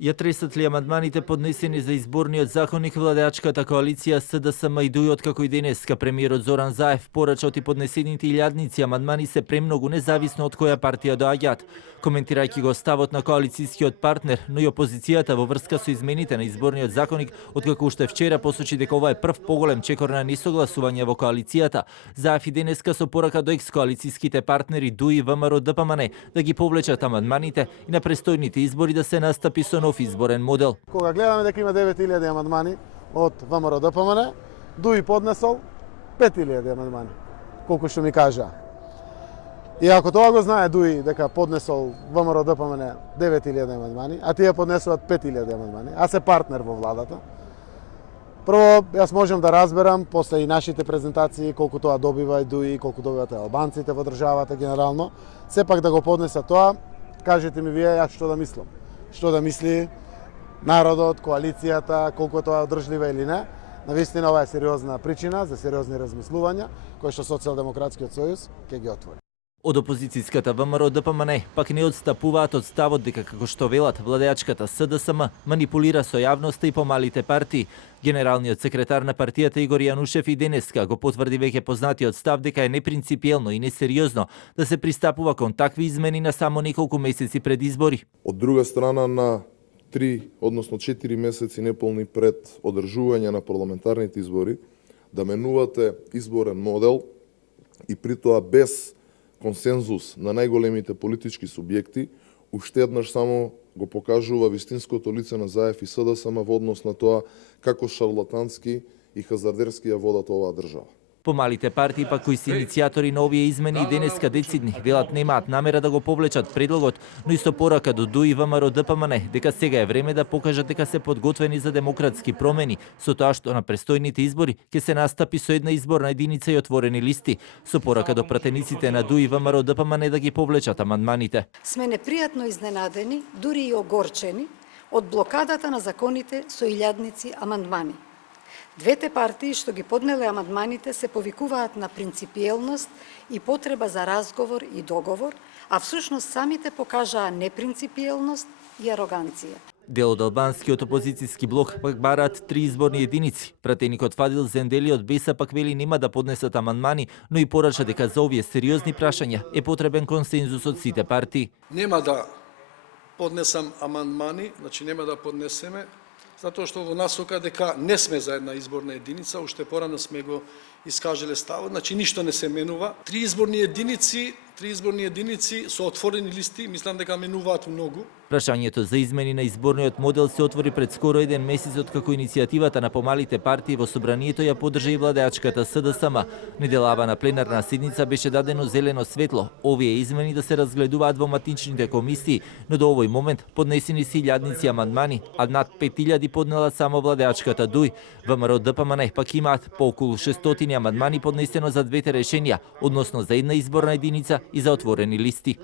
Ја тресат ли амандманите поднесени за изборниот законник, владеачката коалиција СДСМ и ДУИ, откако и денеска премиерот Зоран Заев порача од и поднесените илјадници амандмани се премногу независно од која партија доаѓаат. Коментирајќи го ставот на коалицијскиот партнер, но и опозицијата во врска со измените на изборниот законник, откако уште вчера посочи дека ова е прв поголем чекор на несогласување во коалицијата, Заев и денеска со порака до екс-коалицијските партнери ДУИ, ВМРО, ДПМН да ги повлечат амандманите и на престојните избори да се настапи со нов изборен модел. Кога гледаме дека има 9000 амандмани од ВМРО ДПМН, ДУИ поднесол 5000 амандмани, колку што ми кажа. И ако тоа го знае ДУИ дека поднесол ВМРО ДПМН 9000 амандмани, а тие поднесуваат 5000 амандмани, а се партнер во владата, прво јас можам да разберам после и нашите презентации колку тоа добива и ДУИ, колку добивате албанците во државата генерално, сепак да го поднесат тоа, кажете ми вие јас што да мислам. Што да мисли народот, коалицијата, колку тоа е одржливо или не. Навистина ова е сериозна причина за сериозни размислувања, кои што Социјалдемократскиот сојуз ќе ги отвори. Од опозицијската ВМРО ДПМН пак не отстапуваат од ставот дека, како што велат, владеачката СДСМ манипулира со јавноста и помалите партии. Генералниот секретар на партијата Игор Јанушев и денеска го потврди веќе познатиот став дека е непринципиелно и несериозно да се пристапува кон такви измени на само неколку месеци пред избори. Од друга страна, на 3, односно 4 месеци неполни пред одржување на парламентарните избори, да менувате изборен модел и при тоа без консензус на најголемите политички субјекти, уште еднаш само го покажува вистинското лице на Заев и СДСМ во однос на тоа како шарлатански и хазардерски ја водат оваа држава. Помалите партии пак кои се иницијатори на овие измени и денеска децидни велат немаат намера да го повлечат предлогот, но и со порака до ДУИ, ВМРО, ДПМН дека сега е време да покажат дека се подготвени за демократски промени, со тоа што на престојните избори ќе се настапи со една изборна единица и отворени листи, со порака до пратениците на ДУИ, ВМРО, ДПМН да ги повлечат амандманите. Сме непријатно изненадени, дури и огорчени од блокадата на законите со илјадници амандмани. Двете партии што ги поднеле амандманите се повикуваат на принципиелност и потреба за разговор и договор, а всушност самите покажаа непринципиелност и ароганција. Дел од албанскиот опозицијски блок пак бараат 3 изборни единици. Пратеникот Фадил Зендели од БЕСА пак вели нема да поднесат амандмани, но и порача дека за овие сериозни прашања е потребен консензус од сите партии. Нема да поднесам амандмани, значи нема да поднесеме, затоа што во насока дека не сме за една изборна единица, уште порано сме го искажале ставот, значи ништо не се менува. Три изборни единици со отворени листи, мислам дека менуваат многу. Прашањето за измени на изборниот модел се отвори пред скоро еден месец откако иницијативата на помалите партии во собранието ја поддржа и владеачката СДСМ. Неделава на пленарна седница беше дадено зелено светло овие измени да се разгледуваат во матичните комисии, но до овој момент поднесени се илјадници амандмани, а над 5000 поднела само владеачката ДУИ. ВМРО ДПМН пак имаат по околу 600 амандмани поднесено за двете решенија, односно за една изборна единица и за отворени листи.